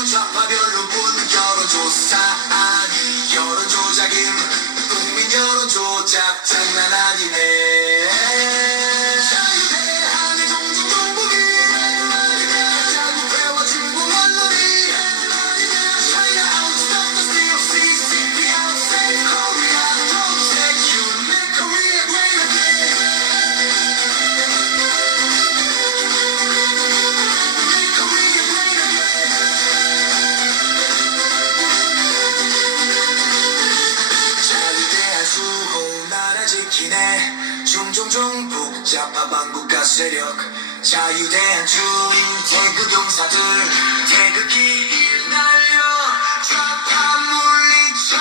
좌우로 좌파별로 문 여론조사 여론조작임 국민 여론조작 장난 아니네. 자유대한의 종북이 자국회와 중국 언론이 China out, stop the steal, CCP out, save Korea, protect you, make Korea great again. Make Korea great again. 자유대한 수호 나라 지키네. 종종종 복잡한 반국가 세력 자유대한 주인 태극 용사들 태극기 날려 좌파 물리쳐.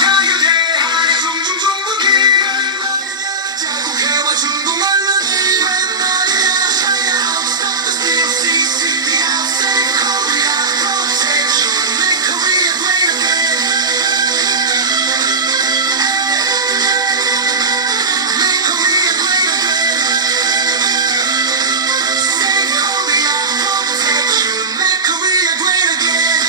자유대한의 종종종북이 자국회와 중국 언론이 China out, stop the steal, CCP out, save Korea, protect you, make Korea great again. Make Korea great again. Save Korea, protect you, make Korea great again.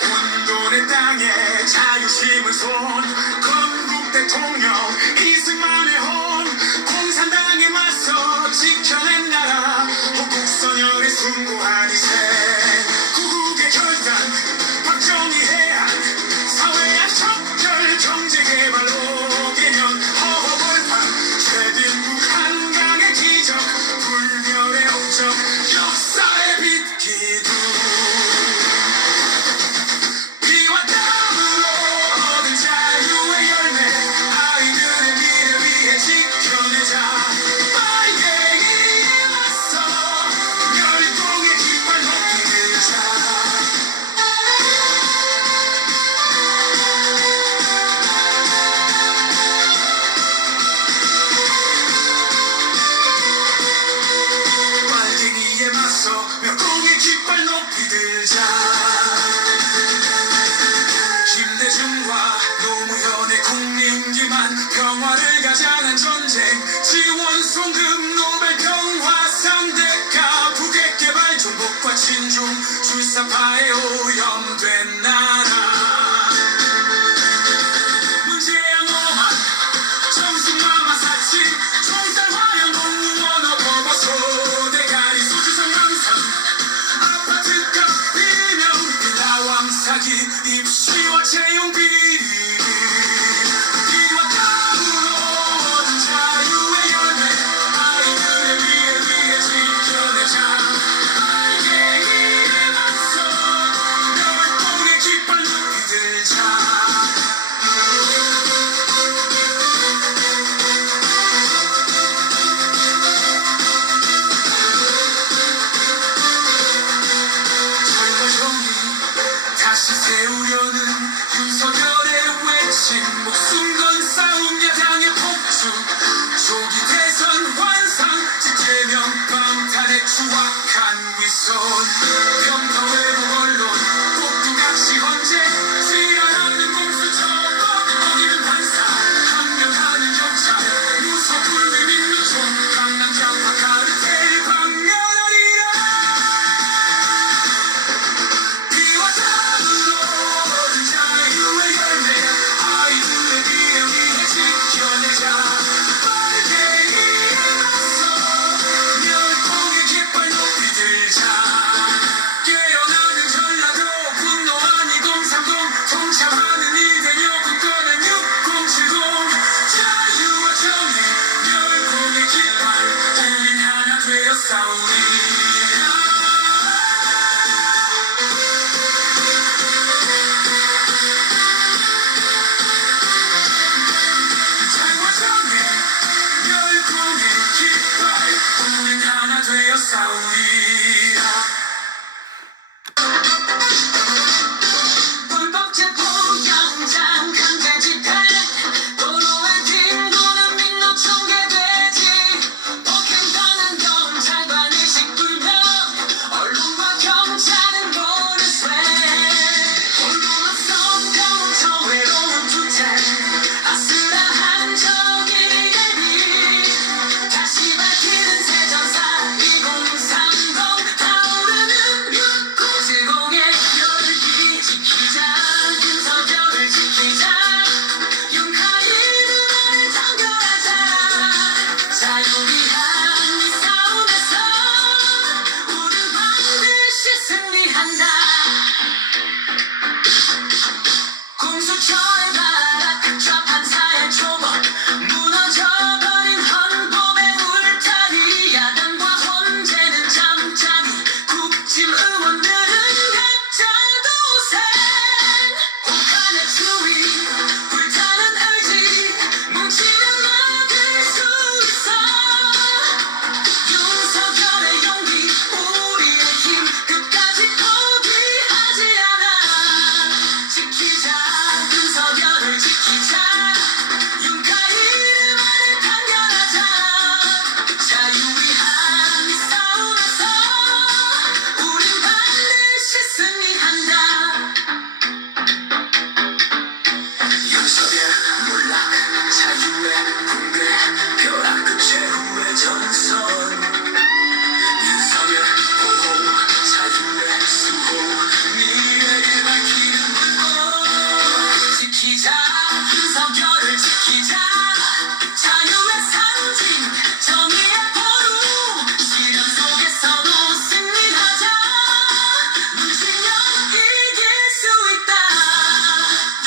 혼돈의 땅에 자유심을 손 건국 대통령 이승만의 혼 공산당에 맞서 지켜낸 나라 호국선열의 숭고한 희생 구국의 결단 박정희 해안 사회화 척결 경제개발로 개년 허허벌판 최빈국 한강의 기적 불멸의 업적 역사의 빛기둥 피와 땀으로 얻은 자유의 공수처의 바락 복잡한 사회 초법 무너져버린 헌법의 울타리 야당과 헌재는 잠잠히 국짐 의원들은 각자 도생 혹한의 추위 불타는 의지 뭉치면 막을 수 있어 윤석열의 용기 우리의 힘 끝까지 포기하지 않아 지키자 윤석열을 지키자 윤카이를 말을 단결하자 자유 위한 싸움에서 우린 반드시 승리한다 윤석열 몰락 자유의 붕괴 벼락 끝의 후회 전선 윤석열 보호 자유의 수호 미래를 밝히는 불꽃 지키자 윤석열을 지키자 자유의 상징 정의의 보루 시련 속에서도 승리하자 뭉치면 이길 수 있다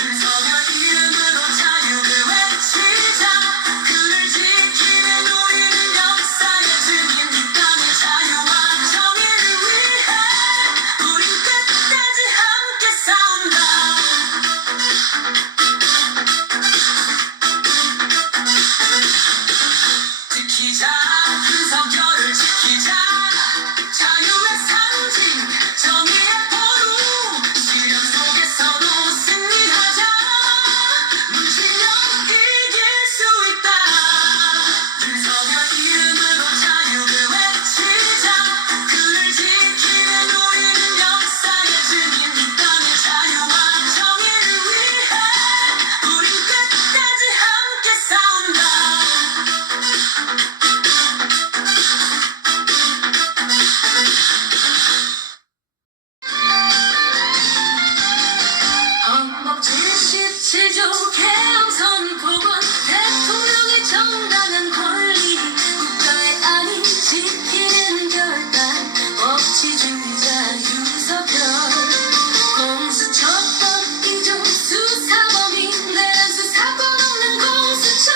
윤석열 이름으로 자유를 외치자 그를 지키는 우리는 역사의 증인 이 땅의 자유와 정의를 위해 우린 끝까지 함께 싸운다 지키자 윤석열을 지키자 자유의 상징 정의의 보루 시련 속에서도 승리하자 뭉치면 이길 수 있다 윤석열 이름으로 자유를 외치자 그를 지키는 우리는 역사의 증인 이 땅의 자유와 정의를 위해 우린 끝까지 함께 싸운다 헌법 77조 개헌선 법원 대통령의 정당한 권리 국가의 안위 지키는 결단 법치주의자 윤석열 공수처법 2조 수사범인 내란 수사권 없는 공수처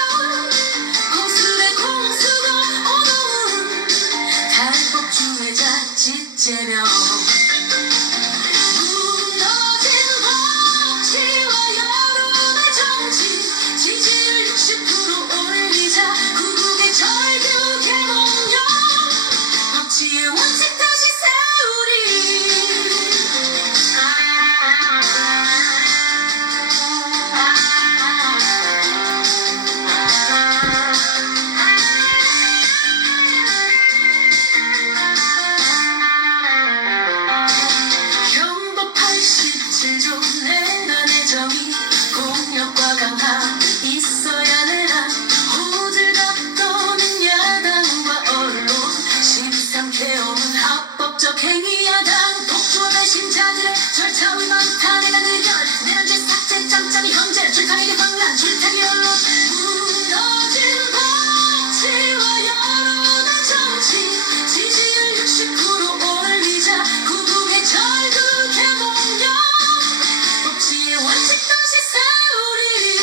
공수의 공수고 어두운 탈법주의자 집제명 무너진 법치와 여론의 정치 지지율 60% 올리자 구국의 절규 개몽령 법치의 원칙 다시 헌법 87조 내란의 정의 공력과 강함 있어야 내란 호들갑 떠는 야당과 언론 13개엄은 합법적 행위 야당 독조 배신자들의 절차 위반 탄핵안 의결 내란죄 삭제 짬짬이 형제 줄타기 방란 줄타기 언론 무너진 법치와 여론의 정치 지지율 60% 올리자 구국의 절규 개몽령 법치의 원칙 다시 세우리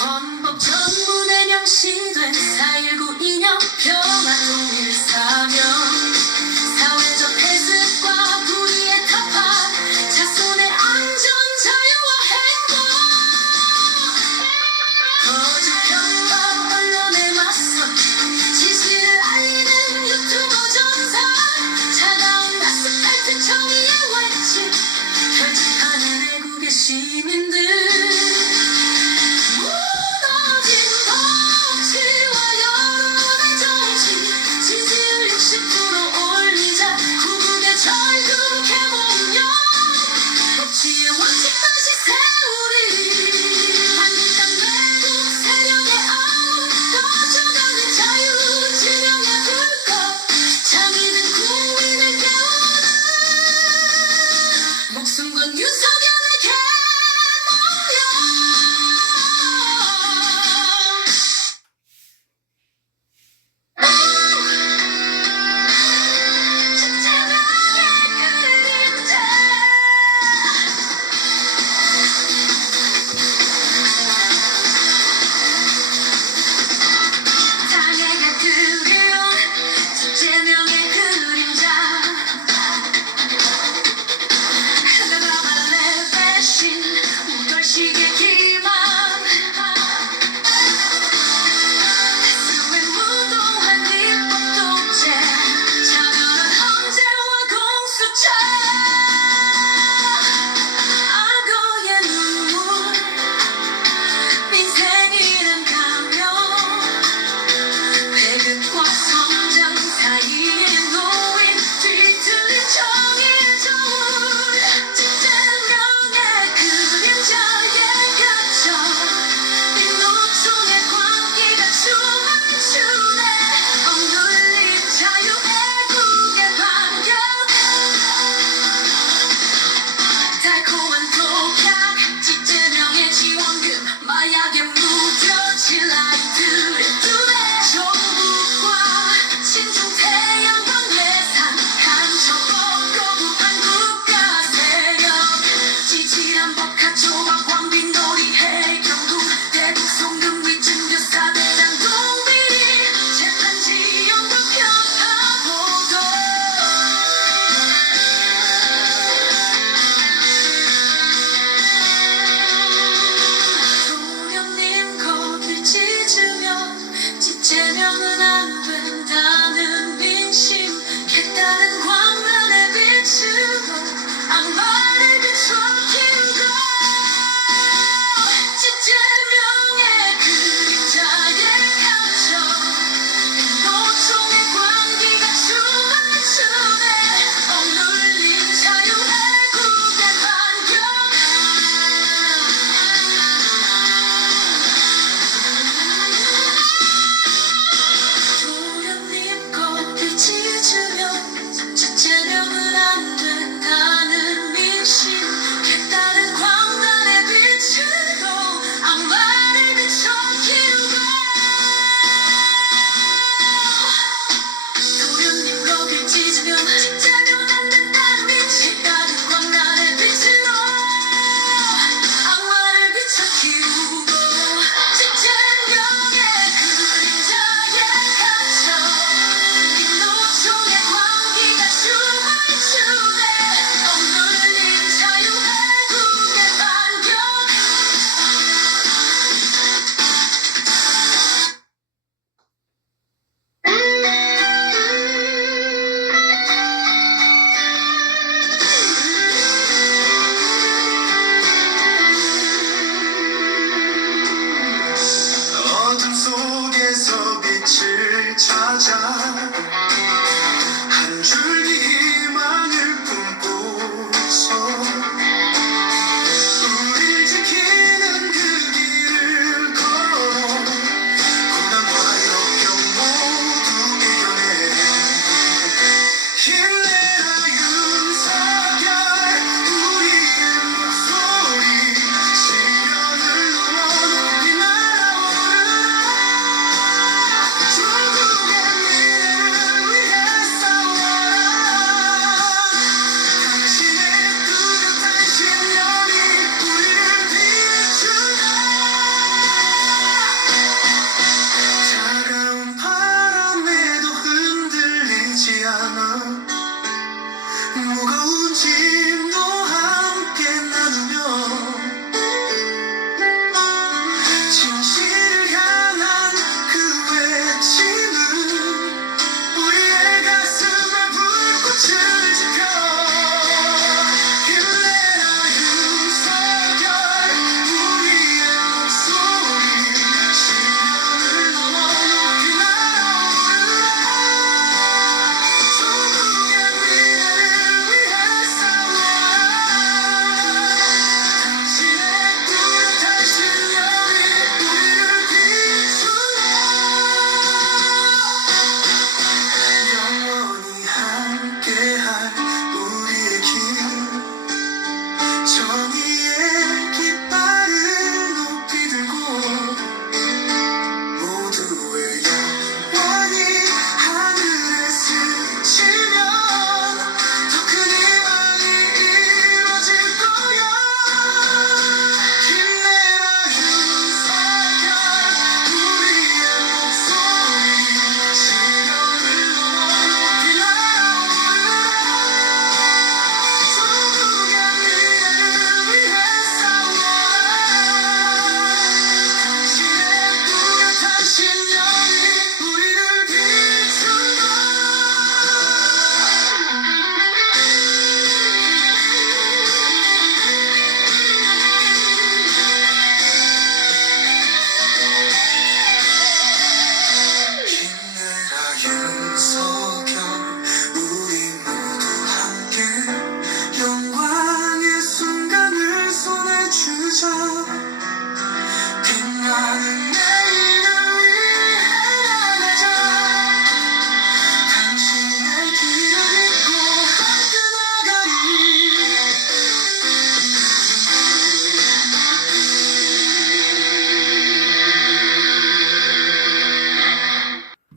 헌법 전문의 명시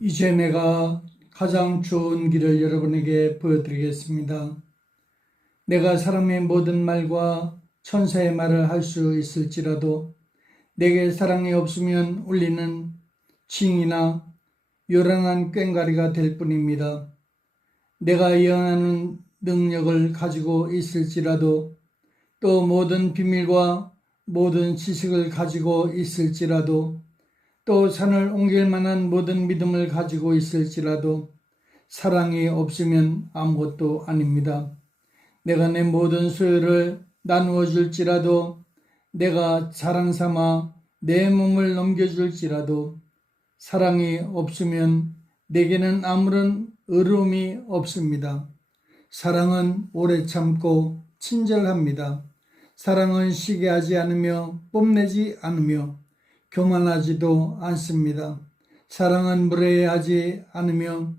이제 내가 가장 좋은 길을 여러분에게 보여드리겠습니다. 내가 사람의 모든 말과 천사의 말을 할 수 있을지라도 내게 사랑이 없으면 울리는 징이나 요란한 꽹과리가 될 뿐입니다. 내가 예언하는 능력을 가지고 있을지라도 또 모든 비밀과 모든 지식을 가지고 있을지라도 또 산을 옮길 만한 모든 믿음을 가지고 있을지라도 사랑이 없으면 아무것도 아닙니다. 내가 내 모든 소유를 나누어 줄지라도 내가 자랑 삼아 내 몸을 넘겨줄지라도 사랑이 없으면 내게는 아무런 의로움이 없습니다. 사랑은 오래 참고 친절합니다. 사랑은 시기하지 않으며 뽐내지 않으며 교만하지도 않습니다. 사랑은 무례하지 않으며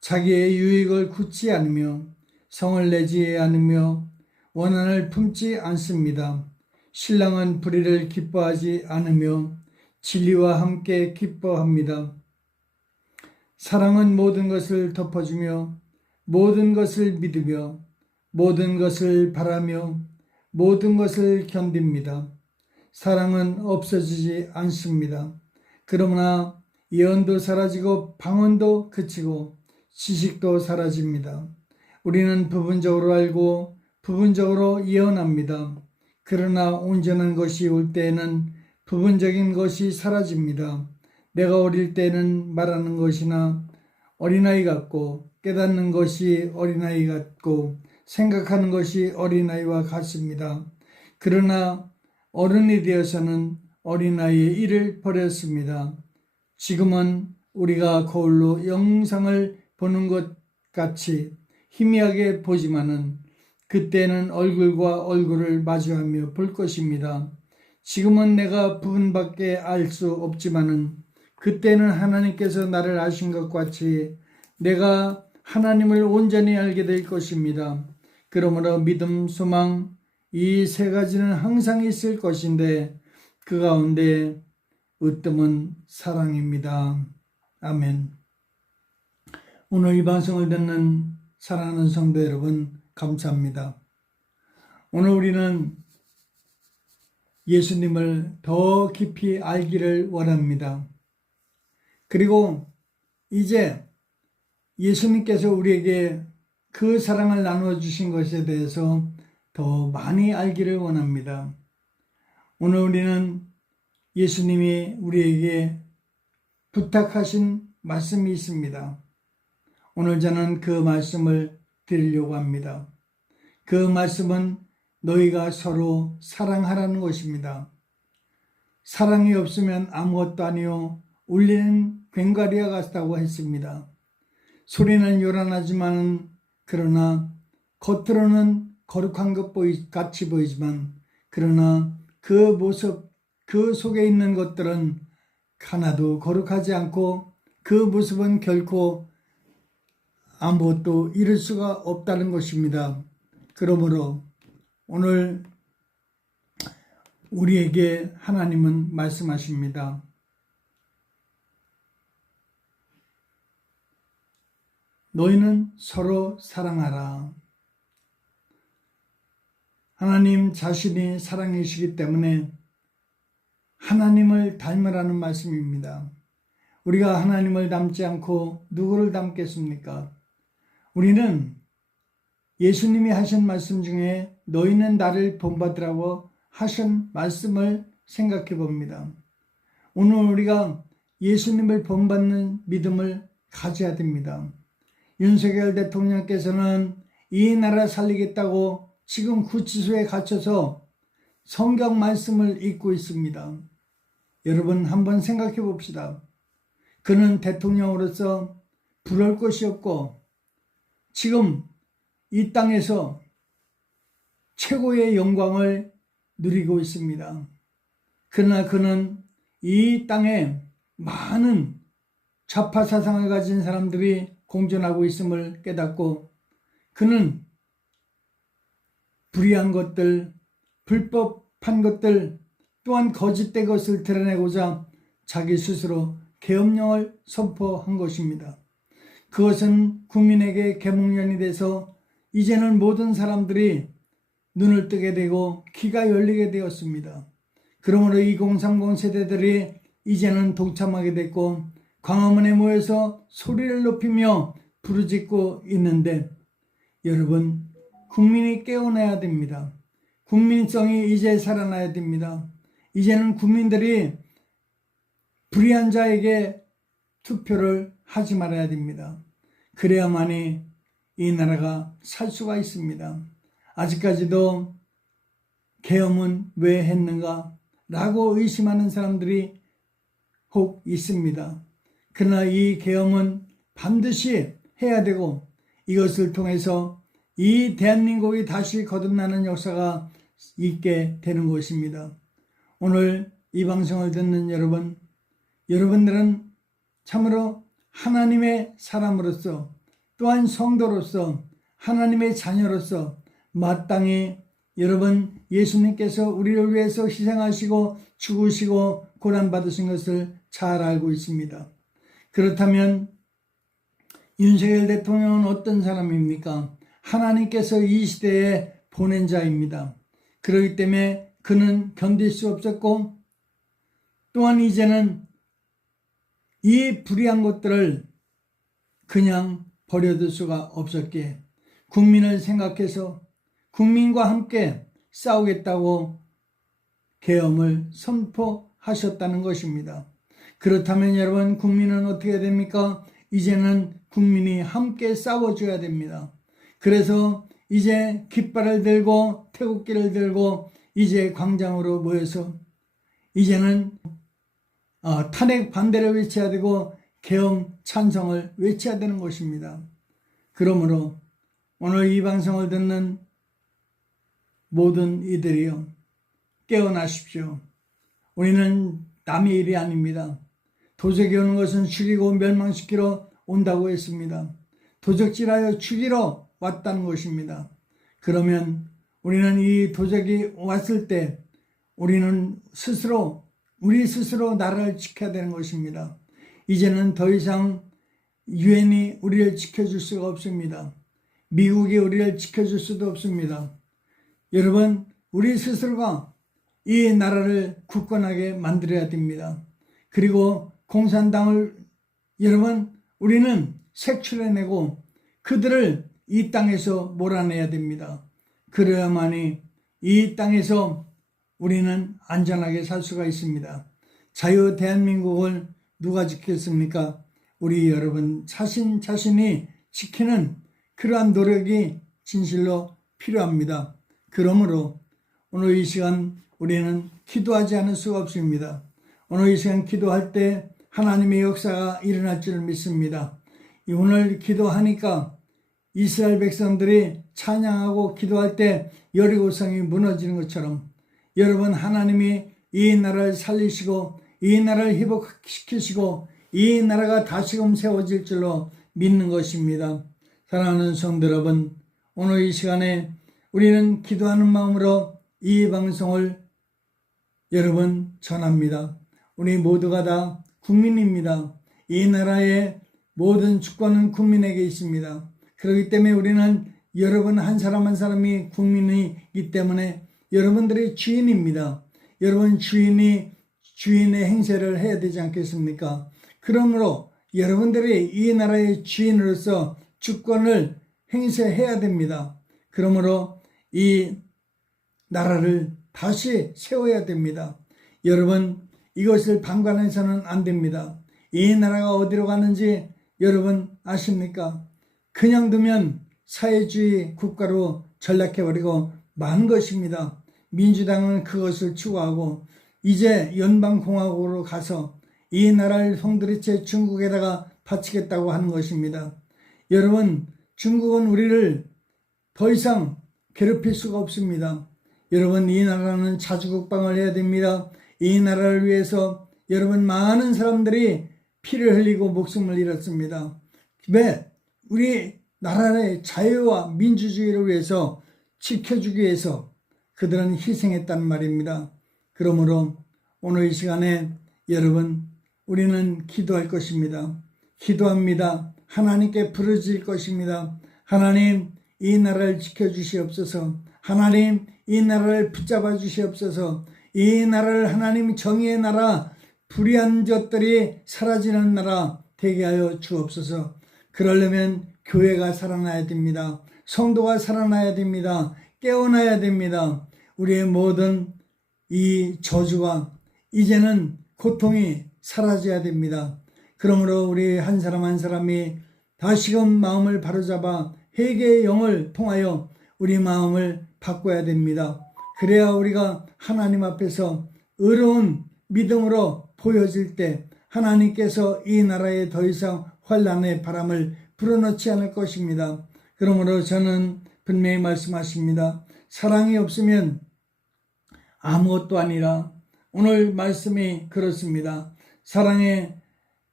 자기의 유익을 굳지 않으며 성을 내지 않으며 원한을 품지 않습니다. 신랑은 불의를 기뻐하지 않으며 진리와 함께 기뻐합니다. 사랑은 모든 것을 덮어주며 모든 것을 믿으며 모든 것을 바라며 모든 것을 견딥니다. 사랑은 없어지지 않습니다. 그러나 예언도 사라지고 방언도 그치고 지식도 사라집니다. 우리는 부분적으로 알고 부분적으로 예언합니다. 그러나 온전한 것이 올 때에는 부분적인 것이 사라집니다. 내가 어릴 때는 말하는 것이나 어린아이 같고 깨닫는 것이 어린아이 같고 생각하는 것이 어린아이와 같습니다. 그러나 어른이 되어서는 어린아이의 일을 버렸습니다. 지금은 우리가 거울로 영상을 보는 것 같이 희미하게 보지만은 그때는 얼굴과 얼굴을 마주하며 볼 것입니다. 지금은 내가 부분밖에 알 수 없지만은 그때는 하나님께서 나를 아신 것 같이 내가 하나님을 온전히 알게 될 것입니다. 그러므로 믿음, 소망, 이 세 가지는 항상 있을 것인데 그 가운데 으뜸은 사랑입니다. 아멘. 오늘 이 방송을 듣는 사랑하는 성도 여러분, 감사합니다. 오늘 우리는 예수님을 더 깊이 알기를 원합니다. 그리고 이제 예수님께서 우리에게 그 사랑을 나누어 주신 것에 대해서 더 많이 알기를 원합니다. 오늘 우리는 예수님이 우리에게 부탁하신 말씀이 있습니다. 오늘 저는 그 말씀을 드리려고 합니다. 그 말씀은 너희가 서로 사랑하라는 것입니다. 사랑이 없으면 아무것도 아니요 울리는 꽹과리와 같다고 했습니다. 소리는 요란하지만 그러나 겉으로는 거룩한 것 같이 보이지만 그러나 그 모습, 그 속에 있는 것들은 하나도 거룩하지 않고 그 모습은 결코 아무것도 이룰 수가 없다는 것입니다. 그러므로 오늘 우리에게 하나님은 말씀하십니다. 너희는 서로 사랑하라. 하나님 자신이 사랑이시기 때문에 하나님을 닮으라는 말씀입니다. 우리가 하나님을 닮지 않고 누구를 닮겠습니까? 우리는 예수님이 하신 말씀 중에 너희는 나를 본받으라고 하신 말씀을 생각해 봅니다. 오늘 우리가 예수님을 본받는 믿음을 가져야 됩니다. 윤석열 대통령께서는 이 나라 살리겠다고 지금 구치소에 갇혀서 성경 말씀을 읽고 있습니다. 여러분 한번 생각해 봅시다. 그는 대통령으로서 부러울 것이 없고 지금 이 땅에서 최고의 영광을 누리고 있습니다. 그러나 그는 이 땅에 많은 좌파 사상을 가진 사람들이 공존하고 있음을 깨닫고 그는 불의한 것들, 불법한 것들 또한 거짓된 것을 드러내고자 자기 스스로 계엄령을 선포한 것입니다. 그것은 국민에게 계몽련이 돼서 이제는 모든 사람들이 눈을 뜨게 되고 귀가 열리게 되었습니다. 그러므로 2030 세대들이 이제는 동참하게 됐고 광화문에 모여서 소리를 높이며 부르짖고 있는데, 여러분, 국민이 깨어나야 됩니다. 국민성이 이제 살아나야 됩니다. 이제는 국민들이 불의한 자에게 투표를 하지 말아야 됩니다. 그래야만이 이 나라가 살 수가 있습니다. 아직까지도 계엄은 왜 했는가 라고 의심하는 사람들이 혹 있습니다. 그러나 이 계엄은 반드시 해야 되고 이것을 통해서 이 대한민국이 다시 거듭나는 역사가 있게 되는 것입니다. 오늘 이 방송을 듣는 여러분들은 참으로 하나님의 사람으로서, 또한 성도로서, 하나님의 자녀로서 마땅히 여러분 예수님께서 우리를 위해서 희생하시고 죽으시고 고난받으신 것을 잘 알고 있습니다. 그렇다면 윤석열 대통령은 어떤 사람입니까? 하나님께서 이 시대에 보낸 자입니다. 그렇기 때문에 그는 견딜 수 없었고, 또한 이제는 이 불의한 것들을 그냥 버려둘 수가 없었기에 국민을 생각해서 국민과 함께 싸우겠다고 계엄을 선포하셨다는 것입니다. 그렇다면 여러분, 국민은 어떻게 됩니까? 이제는 국민이 함께 싸워줘야 됩니다. 그래서 이제 깃발을 들고 태극기를 들고 이제 광장으로 모여서 이제는 탄핵 반대를 외쳐야 되고 계엄 찬성을 외쳐야 되는 것입니다. 그러므로 오늘 이 방송을 듣는 모든 이들이요, 깨어나십시오. 우리는 남의 일이 아닙니다. 도적이 오는 것은 죽이고 멸망시키러 온다고 했습니다. 도적질하여 죽이러 왔다는 것입니다. 그러면 우리는 이 도적이 왔을 때 우리는 우리 스스로 나라를 지켜야 되는 것입니다. 이제는 더 이상 유엔이 우리를 지켜줄 수가 없습니다. 미국이 우리를 지켜줄 수도 없습니다. 여러분, 우리 스스로가 이 나라를 굳건하게 만들어야 됩니다. 그리고 공산당을 우리는 색출해내고 그들을 이 땅에서 몰아내야 됩니다. 그래야만이 이 땅에서 우리는 안전하게 살 수가 있습니다. 자유 대한민국을 누가 지켰습니까? 우리 여러분 자신이 지키는 그러한 노력이 진실로 필요합니다. 그러므로 오늘 이 시간 우리는 기도하지 않을 수가 없습니다. 오늘 이 시간 기도할 때 하나님의 역사가 일어날 줄 믿습니다. 오늘 기도하니까 이스라엘 백성들이 찬양하고 기도할 때 여리고성이 무너지는 것처럼 여러분, 하나님이 이 나라를 살리시고 이 나라를 회복시키시고 이 나라가 다시금 세워질 줄로 믿는 것입니다. 사랑하는 성도 여러분, 오늘 이 시간에 우리는 기도하는 마음으로 이 방송을 여러분 전합니다. 우리 모두가 다 국민입니다. 이 나라의 모든 주권은 국민에게 있습니다. 그렇기 때문에 우리는 여러분 한 사람 한 사람이 국민이기 때문에 여러분들의 주인입니다. 여러분 주인의 행세를 해야 되지 않겠습니까? 그러므로 여러분들이 이 나라의 주인으로서 주권을 행세해야 됩니다. 그러므로 이 나라를 다시 세워야 됩니다. 여러분, 이것을 방관해서는 안 됩니다. 이 나라가 어디로 가는지 여러분 아십니까? 그냥 두면 사회주의 국가로 전락해버리고 만 것입니다. 민주당은 그것을 추구하고 이제 연방공화국으로 가서 이 나라를 송두리째 중국에다가 바치겠다고 하는 것입니다. 여러분, 중국은 우리를 더 이상 괴롭힐 수가 없습니다. 여러분, 이 나라는 자주국방을 해야 됩니다. 이 나라를 위해서 여러분 많은 사람들이 피를 흘리고 목숨을 잃었습니다. 왜? 우리 나라의 자유와 민주주의를 위해서 지켜주기 위해서 그들은 희생했단 말입니다. 그러므로 오늘 이 시간에 여러분, 우리는 기도할 것입니다. 기도합니다. 하나님께 부르짖을 것입니다. 하나님, 이 나라를 지켜주시옵소서. 하나님, 이 나라를 붙잡아 주시옵소서. 이 나라를 하나님 정의의 나라, 불의한 것들이 사라지는 나라 되게 하여 주옵소서. 그러려면 교회가 살아나야 됩니다. 성도가 살아나야 됩니다. 깨어나야 됩니다. 우리의 모든 이 저주가 이제는 고통이 사라져야 됩니다. 그러므로 우리 한 사람 한 사람이 다시금 마음을 바로잡아 회개의 영을 통하여 우리 마음을 바꿔야 됩니다. 그래야 우리가 하나님 앞에서 의로운 믿음으로 보여질 때 하나님께서 이 나라에 더 이상 환난의 바람을 불어넣지 않을 것입니다. 그러므로 저는 분명히 말씀하십니다. 사랑이 없으면 아무것도 아니라 오늘 말씀이 그렇습니다. 사랑의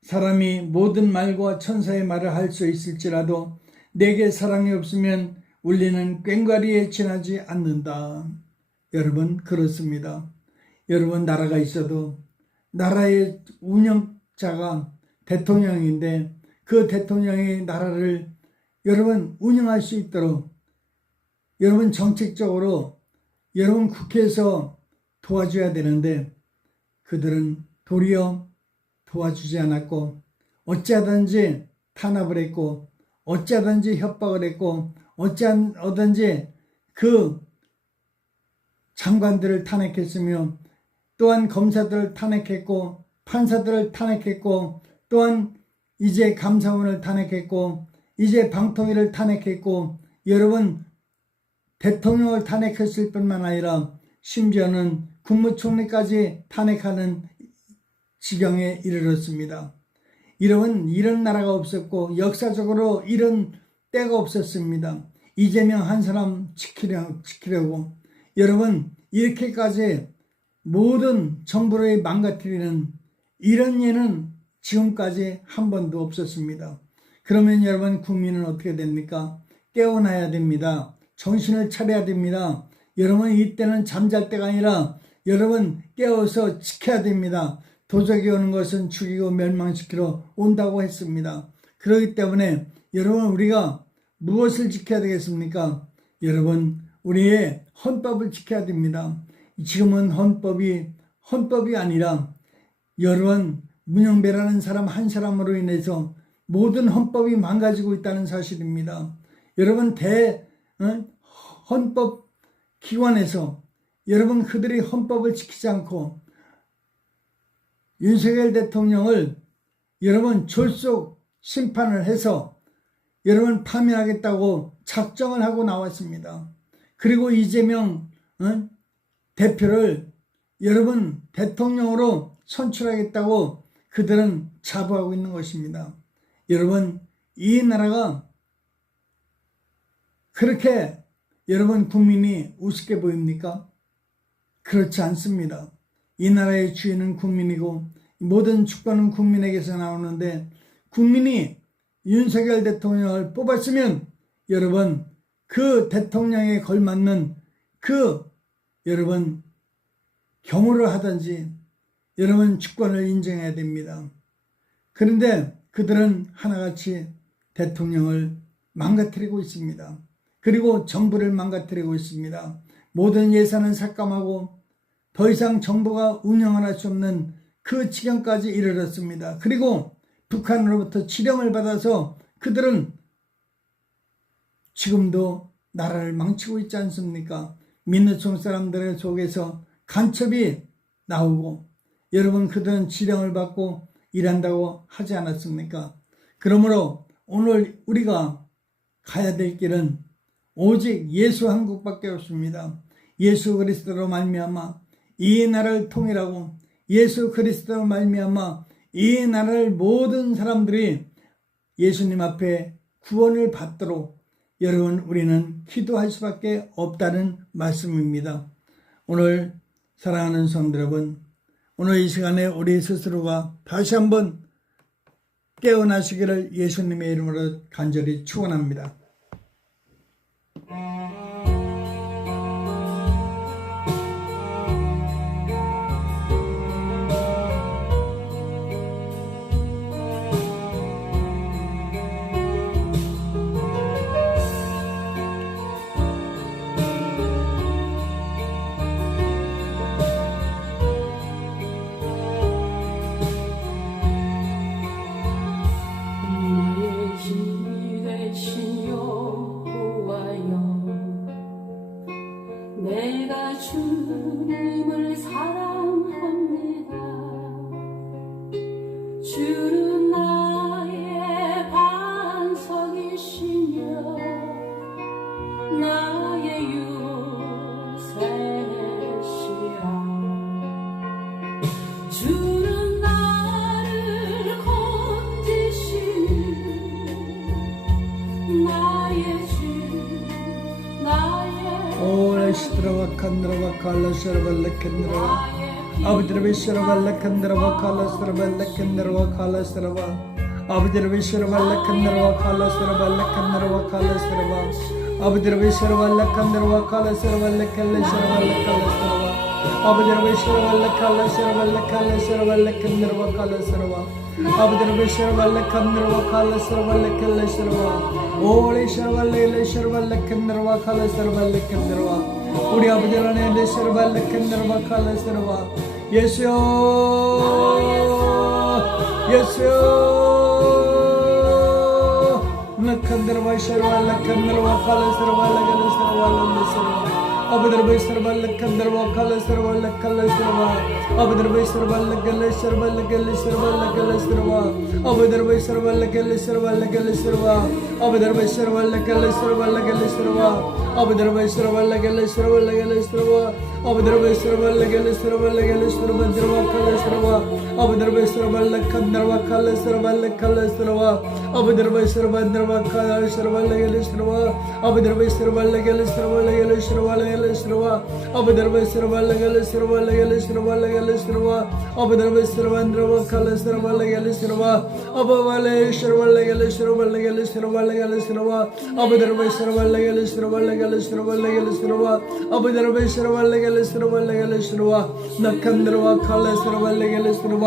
사람이 모든 말과 천사의 말을 할 수 있을지라도 내게 사랑이 없으면 울리는 꽹과리에 지나지 않는다. 여러분 그렇습니다. 여러분 나라가 있어도 나라의 운영자가 대통령인데 그 대통령이 나라를 여러분 운영할 수 있도록 여러분 정책적으로 여러분 국회에서 도와줘야 되는데 그들은 도리어 도와주지 않았고 어찌하든지 탄압을 했고 어찌하든지 협박을 했고 어찌하든지 그 장관들을 탄핵했으며 또한 검사들을 탄핵했고 판사들을 탄핵했고 또한 이제 감사원을 탄핵했고 이제 방통위를 탄핵했고 여러분 대통령을 탄핵했을 뿐만 아니라 심지어는 국무총리까지 탄핵하는 지경에 이르렀습니다. 이런 나라가 없었고 역사적으로 이런 때가 없었습니다. 이재명 한 사람 지키려고 여러분 이렇게까지 모든 정부를 망가뜨리는 이런 예는 지금까지 한 번도 없었습니다. 그러면 여러분 국민은 어떻게 됩니까? 깨어나야 됩니다. 정신을 차려야 됩니다. 여러분 이때는 잠잘 때가 아니라 여러분 깨어서 지켜야 됩니다. 도적이 오는 것은 죽이고 멸망시키러 온다고 했습니다. 그렇기 때문에 여러분 우리가 무엇을 지켜야 되겠습니까? 여러분 우리의 헌법을 지켜야 됩니다. 지금은 헌법이 아니라 여러분 문영배라는 사람 한 사람으로 인해서 모든 헌법이 망가지고 있다는 사실입니다. 여러분 헌법 기관에서 여러분 그들이 헌법을 지키지 않고 윤석열 대통령을 여러분 졸속 심판을 해서 여러분 파면하겠다고 작정을 하고 나왔습니다. 그리고 이재명 대표를 여러분 대통령으로 선출하겠다고 그들은 자부하고 있는 것입니다. 여러분 이 나라가 그렇게 여러분 국민이 우습게 보입니까? 그렇지 않습니다. 이 나라의 주인은 국민이고 모든 주권은 국민에게서 나오는데 국민이 윤석열 대통령을 뽑았으면 여러분 그 대통령에 걸맞는 그 여러분 경호를 하든지 여러분 주권을 인정해야 됩니다. 그런데 그들은 하나같이 대통령을 망가뜨리고 있습니다. 그리고 정부를 망가뜨리고 있습니다. 모든 예산은 삭감하고 더 이상 정부가 운영을 할 수 없는 그 지경까지 이르렀습니다. 그리고 북한으로부터 지령을 받아서 그들은 지금도 나라를 망치고 있지 않습니까? 민노총 사람들의 속에서 간첩이 나오고 여러분 그들은 지령을 받고 일한다고 하지 않았습니까? 그러므로 오늘 우리가 가야 될 길은 오직 예수 한 국밖에 없습니다. 예수 그리스도로 말미암아 이 나라를 통일하고 예수 그리스도로 말미암아 이 나라를 모든 사람들이 예수님 앞에 구원을 받도록 여러분 우리는 기도할 수밖에 없다는 말씀입니다. 오늘 사랑하는 성도 여러분, 오늘 이 시간에 우리 스스로가 다시 한번 깨어나시기를 예수님의 이름으로 간절히 축원합니다. 주는 나의 반석이시며 나의 요새시라. 주는 나를 건지시니 나의 주 나의 오레시드라와 칸드라와 칼라스라발라 칸드라와 아브드라비스라발라 칸드라와 칼라스라발라 칸드라와 칼라스라와 아브드라비스라발라 칸드라와 칼라스라발라 칸드라와 칼라스라와 아브드라비스라발라 칸드라와 칼라스라발라 칼라스라발라 칼라스라와 아브드라비스라발라 칼라스라발라 칼라스라발라 칸드라와 칼라스라와 아브드라비스라발라 칸드라와 칼라스라발라 칼라스라와 오레시라발라 칸드라와 칼라스라발라 칸드라와 우리 아버지 하나님 레시라발라 칸드라와 칼라스라와 예수여 예수여 나칸드라와 샤라발라 칸드라와 칼라스라발라 칼라스라발라 아브드라비스라발라 칸드라와 칼라스라발라 칼라스라와 아브드라비스라발라 칼라스라발라 칼라스라발라 칼라스라와 아브드라비스라발라 칼라스라발라 칼라스라와 아브드라비스라발라 칼라스라발라 칼라스라와 아브드라비스라발라 칼라스라발라 칼라스라와 아브드라비스라발라 칼라스라발라 칼라스라와 칼라스라와 아브드라비스라발라 칸드라와 칼라스라발라 칼라스라와 아브드라비스라발라 칼라스라발라 칼라스라와 아브드라비스라발라 칼라스라발라 칼라스라와 아브드라비스라발라 칼라스라발라 칼라스라발라 칼라스라와 아브드라비스라발라 칼라스라발라 칼라스라와 아브발레시라발라 칼라스라발라 칼라스라발라 칼라스라와 아브드라비스라발라 칼라스라발라 칼라스라발라 칼라스라와 아브드라비스라발라 칼라스라발라 칼라스라와 나칸드라와 칼라스라발라 칼라스라와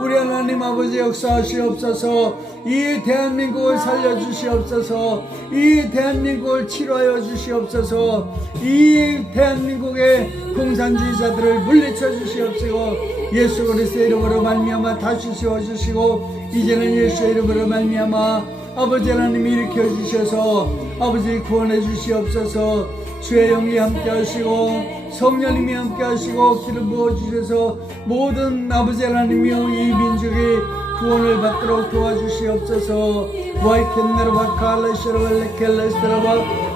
우리 하나님 아버지 역사하시옵소서. 이 대한민국을 살려주시옵소서. 이 대한민국을 치료하여 주시옵소서. 이 대한민국의 공산주의자들을 물리쳐 주시옵시고 예수 그리스도의 이름으로 말미암아 다시 세워주시고 이제는 예수의 이름으로 말미암아 아버지 하나님 일으켜 주셔서 아버지 구원해 주시옵소서. 주의 영이 함께 하시고 성령님이 함께 하시고 기름 부어 주셔서 모든 아버지 하나님이여 이 민족이 구원을 받도록 도와주시옵소서. 와이켄네르바 칼레시라발레 켈레스트라바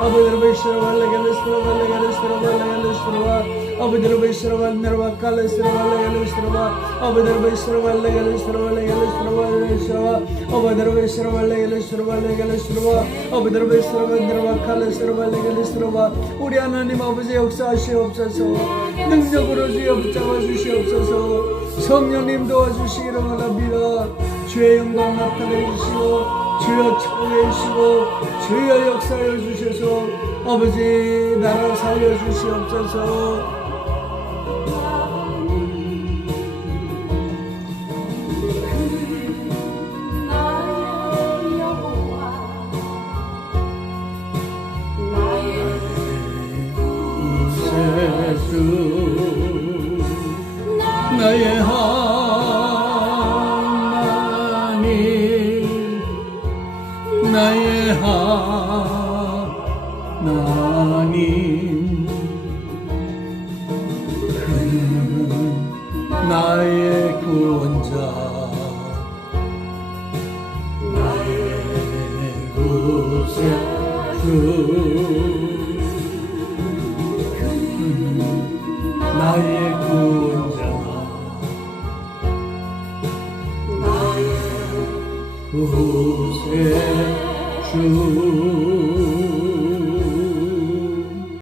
아브드르베시라발레 켈레스트라발레 켈레스트라발레 켈레스트라바 아브드르베시라발네르바 칼레스트라발레 켈레스트라바 아브드르베시라발레 켈레스트라발레 켈레스트라발레 아브드르베시라발레 켈레스트라발레 켈레스트라바 아브드르베시라발네르바 칼레스트라발레 켈레스트라바 우리 하나님 아버지 역사하시옵소서. 능력으로 주여 붙잡아 주시옵소서. 성령님 도와주시기를 원합니다. 주의 영광 나타내 주시고 주여 축복해 주시고 주여 역사하여 주셔서 아버지 나라 살려 주시옵소서. 나의 하나님 나의 하나님 그는 나의 구원자 나의 구세주 나의 구원자 구세주